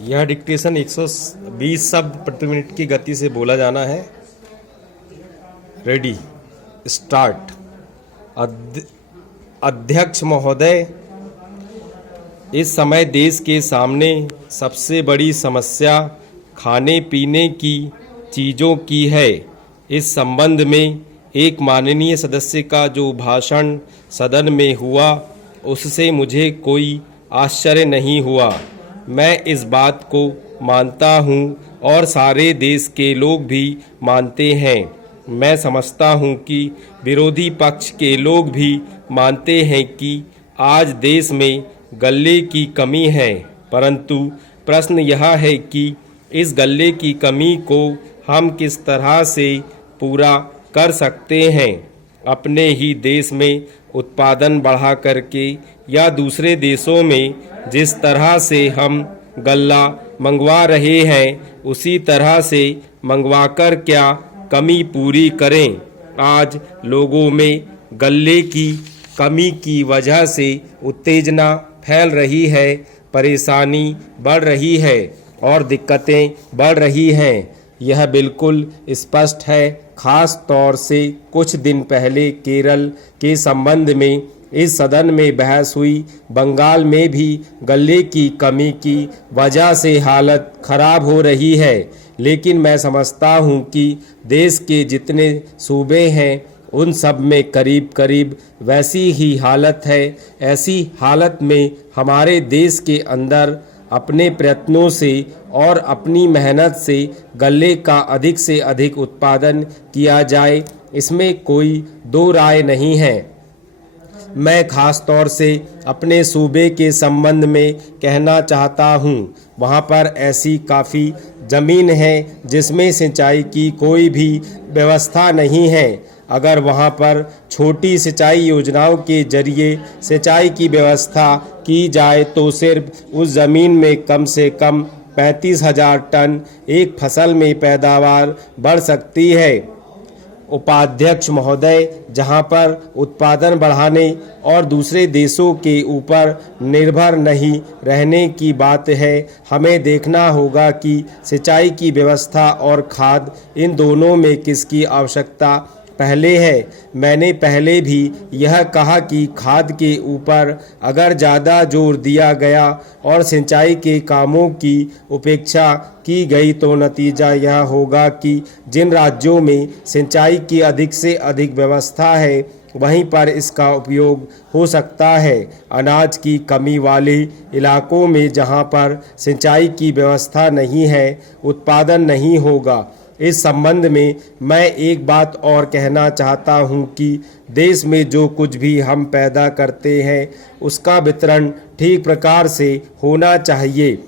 यह डिक्टेशन 120 शब्द प्रति मिनट की गति से बोला जाना है। Ready, start. अध्यक्ष महोदय, इस समय देश के सामने सबसे बड़ी समस्या खाने पीने की चीज़ों की है। इस संबंध में एक माननीय सदस्य का जो भाषण सदन में हुआ, उससे मुझे कोई आश्चर्य नहीं हुआ। मैं इस बात को मानता हूँ और सारे देश के लोग भी मानते हैं। मैं समझता हूँ कि विरोधी पक्ष के लोग भी मानते हैं कि आज देश में गल्ले की कमी है, परंतु प्रश्न यह है कि इस गल्ले की कमी को हम किस तरह से पूरा कर सकते हैं। अपने ही देश में उत्पादन बढ़ा करके या दूसरे देशों में जिस तरह से हम गल्ला मंगवा रहे हैं, उसी तरह से मंगवाकर क्या कमी पूरी करें। आज लोगों में गल्ले की कमी की वजह से उत्तेजना फैल रही है, परेशानी बढ़ रही है और दिक्कतें बढ़ रही हैं। यह बिल्कुल स्पष्ट है। खास तौर से कुछ दिन पहले केरल के संबंध में इस सदन में बहस हुई। बंगाल में भी गल्ले की कमी की वजह से हालत खराब हो रही है, लेकिन मैं समझता हूँ कि देश के जितने सूबे हैं उन सब में करीब करीब वैसी ही हालत है। ऐसी हालत में हमारे देश के अंदर अपने प्रयत्नों से और अपनी मेहनत से गल्ले का अधिक से अधिक उत्पादन किया जाए, इसमें कोई दो राय नहीं है। मैं खास तौर से अपने सूबे के संबंध में कहना चाहता हूँ। वहाँ पर ऐसी काफ़ी ज़मीन है जिसमें सिंचाई की कोई भी व्यवस्था नहीं है। अगर वहाँ पर छोटी सिंचाई योजनाओं के जरिए सिंचाई की व्यवस्था की जाए तो सिर्फ उस ज़मीन में कम से कम 35,000 टन एक फसल में पैदावार बढ़ सकती है। उपाध्यक्ष महोदय, जहां पर उत्पादन बढ़ाने और दूसरे देशों के ऊपर निर्भर नहीं रहने की बात है, हमें देखना होगा कि सिंचाई की व्यवस्था और खाद, इन दोनों में किसकी आवश्यकता पहले है। मैंने पहले भी यह कहा कि खाद के ऊपर अगर ज़्यादा जोर दिया गया और सिंचाई के कामों की उपेक्षा की गई तो नतीजा यह होगा कि जिन राज्यों में सिंचाई की अधिक से अधिक व्यवस्था है, वहीं पर इसका उपयोग हो सकता है। अनाज की कमी वाले इलाकों में जहां पर सिंचाई की व्यवस्था नहीं है, उत्पादन नहीं होगा। इस संबंध में मैं एक बात और कहना चाहता हूं कि देश में जो कुछ भी हम पैदा करते हैं, उसका वितरण ठीक प्रकार से होना चाहिए।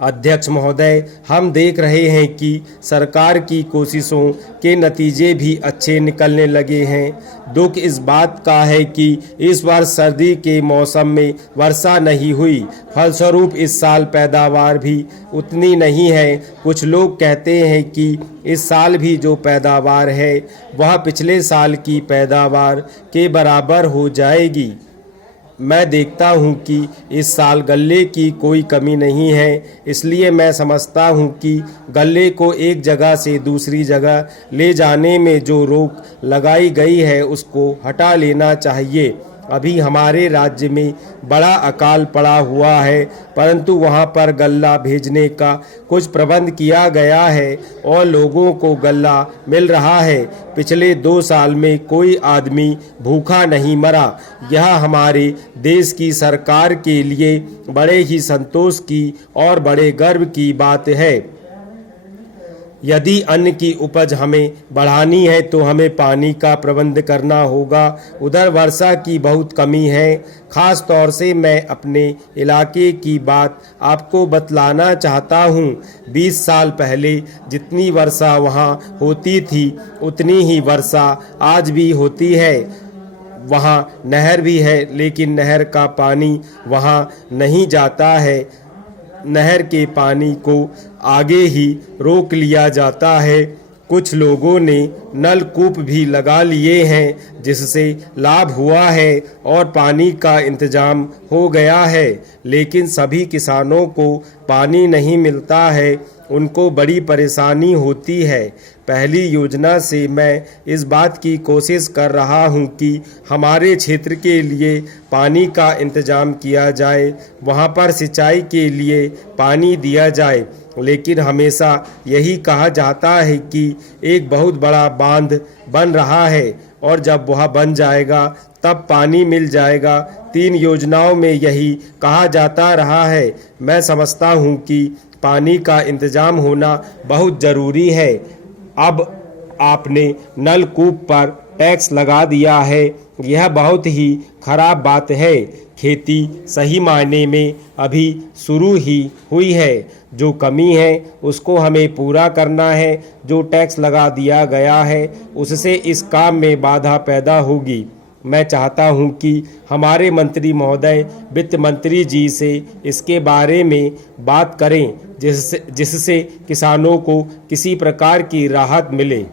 अध्यक्ष महोदय, हम देख रहे हैं कि सरकार की कोशिशों के नतीजे भी अच्छे निकलने लगे हैं। दुख इस बात का है कि इस बार सर्दी के मौसम में वर्षा नहीं हुई, फलस्वरूप इस साल पैदावार भी उतनी नहीं है। कुछ लोग कहते हैं कि इस साल भी जो पैदावार है वह पिछले साल की पैदावार के बराबर हो जाएगी। मैं देखता हूं कि इस साल गल्ले की कोई कमी नहीं है, इसलिए मैं समझता हूं कि गल्ले को एक जगह से दूसरी जगह ले जाने में जो रोक लगाई गई है उसको हटा लेना चाहिए। अभी हमारे राज्य में बड़ा अकाल पड़ा हुआ है, परंतु वहां पर गल्ला भेजने का कुछ प्रबंध किया गया है और लोगों को गल्ला मिल रहा है। पिछले 2 साल में कोई आदमी भूखा नहीं मरा। यह हमारे देश की सरकार के लिए बड़े ही संतोष की और बड़े गर्व की बात है। यदि अन्न की उपज हमें बढ़ानी है तो हमें पानी का प्रबंध करना होगा। उधर वर्षा की बहुत कमी है। खास तौर से मैं अपने इलाके की बात आपको बतलाना चाहता हूँ। 20 साल पहले जितनी वर्षा वहाँ होती थी, उतनी ही वर्षा आज भी होती है। वहाँ नहर भी है, लेकिन नहर का पानी वहाँ नहीं जाता है। नहर के पानी को आगे ही रोक लिया जाता है। कुछ लोगों ने नलकूप भी लगा लिए हैं, जिससे लाभ हुआ है और पानी का इंतजाम हो गया है, लेकिन सभी किसानों को पानी नहीं मिलता है उनको बड़ी परेशानी होती है। पहली योजना से मैं इस बात की कोशिश कर रहा हूं कि हमारे क्षेत्र के लिए पानी का इंतजाम किया जाए, वहां पर सिंचाई के लिए पानी दिया जाए। लेकिन हमेशा यही कहा जाता है कि एक बहुत बड़ा बांध बन रहा है और जब वह बन जाएगा तब पानी मिल जाएगा। 3 योजनाओं में यही कहा जाता रहा है। मैं समझता हूं कि पानी का इंतजाम होना बहुत ज़रूरी है। अब आपने नलकूप पर टैक्स लगा दिया है, यह बहुत ही खराब बात है। खेती सही मायने में अभी शुरू ही हुई है। जो कमी है उसको हमें पूरा करना है। जो टैक्स लगा दिया गया है उससे इस काम में बाधा पैदा होगी। मैं चाहता हूं कि हमारे मंत्री महोदय वित्त मंत्री जी से इसके बारे में बात करें, जिससे किसानों को किसी प्रकार की राहत मिले।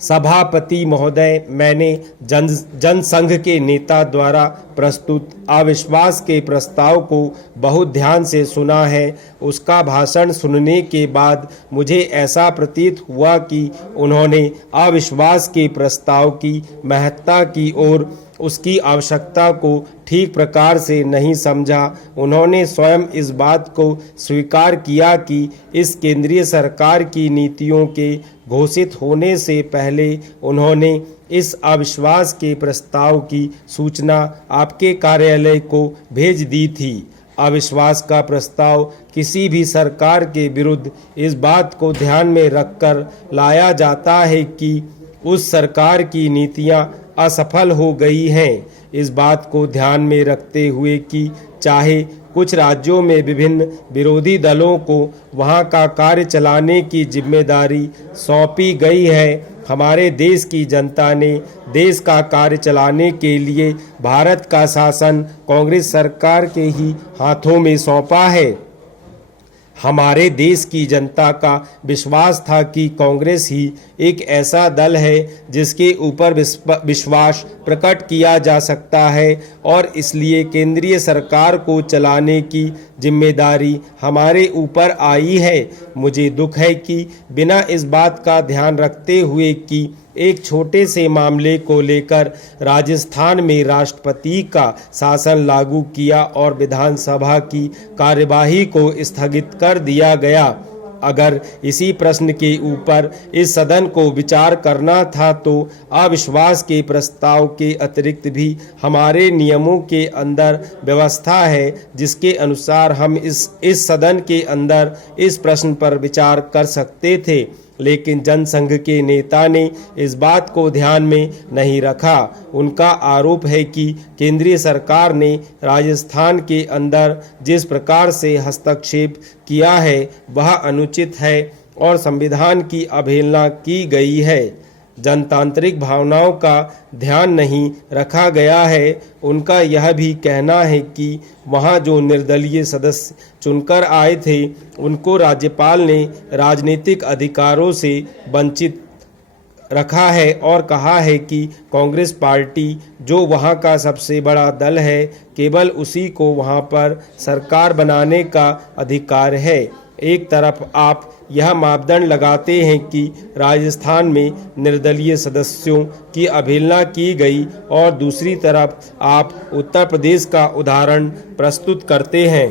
सभापति महोदय, मैंने जनसंघ के नेता द्वारा प्रस्तुत अविश्वास के प्रस्ताव को बहुत ध्यान से सुना है। उसका भाषण सुनने के बाद मुझे ऐसा प्रतीत हुआ कि उन्होंने अविश्वास के प्रस्ताव की महत्ता की और उसकी आवश्यकता को ठीक प्रकार से नहीं समझा। उन्होंने स्वयं इस बात को स्वीकार किया कि इस केंद्रीय सरकार की नीतियों के घोषित होने से पहले उन्होंने इस अविश्वास के प्रस्ताव की सूचना आपके कार्यालय को भेज दी थी। अविश्वास का प्रस्ताव किसी भी सरकार के विरुद्ध इस बात को ध्यान में रखकर लाया जाता है कि उस सरकार की नीतियां असफल हो गई हैं। इस बात को ध्यान में रखते हुए कि चाहे कुछ राज्यों में विभिन्न विरोधी दलों को वहां का कार्य चलाने की जिम्मेदारी सौंपी गई है, हमारे देश की जनता ने देश का कार्य चलाने के लिए भारत का शासन कांग्रेस सरकार के ही हाथों में सौंपा है। हमारे देश की जनता का विश्वास था कि कांग्रेस ही एक ऐसा दल है जिसके ऊपर विश्वास प्रकट किया जा सकता है और इसलिए केंद्रीय सरकार को चलाने की जिम्मेदारी हमारे ऊपर आई है। मुझे दुख है कि बिना इस बात का ध्यान रखते हुए कि एक छोटे से मामले को लेकर राजस्थान में राष्ट्रपति का शासन लागू किया और विधानसभा की कार्यवाही को स्थगित कर दिया गया। अगर इसी प्रश्न के ऊपर इस सदन को विचार करना था तो अविश्वास के प्रस्ताव के अतिरिक्त भी हमारे नियमों के अंदर व्यवस्था है जिसके अनुसार हम इस सदन के अंदर इस प्रश्न पर विचार कर सकते थे। लेकिन जनसंघ के नेता ने इस बात को ध्यान में नहीं रखा। उनका आरोप है कि केंद्रीय सरकार ने राजस्थान के अंदर जिस प्रकार से हस्तक्षेप किया है वह अनुचित है और संविधान की अवहेलना की गई है। जनतांत्रिक भावनाओं का ध्यान नहीं रखा गया है। उनका यह भी कहना है कि वहां जो निर्दलीय सदस्य चुनकर आए थे उनको राज्यपाल ने राजनीतिक अधिकारों से वंचित रखा है और कहा है कि कांग्रेस पार्टी जो वहां का सबसे बड़ा दल है केवल उसी को वहां पर सरकार बनाने का अधिकार है। एक तरफ आप यह मापदंड लगाते हैं कि राजस्थान में निर्दलीय सदस्यों की अवहेलना की गई और दूसरी तरफ आप उत्तर प्रदेश का उदाहरण प्रस्तुत करते हैं।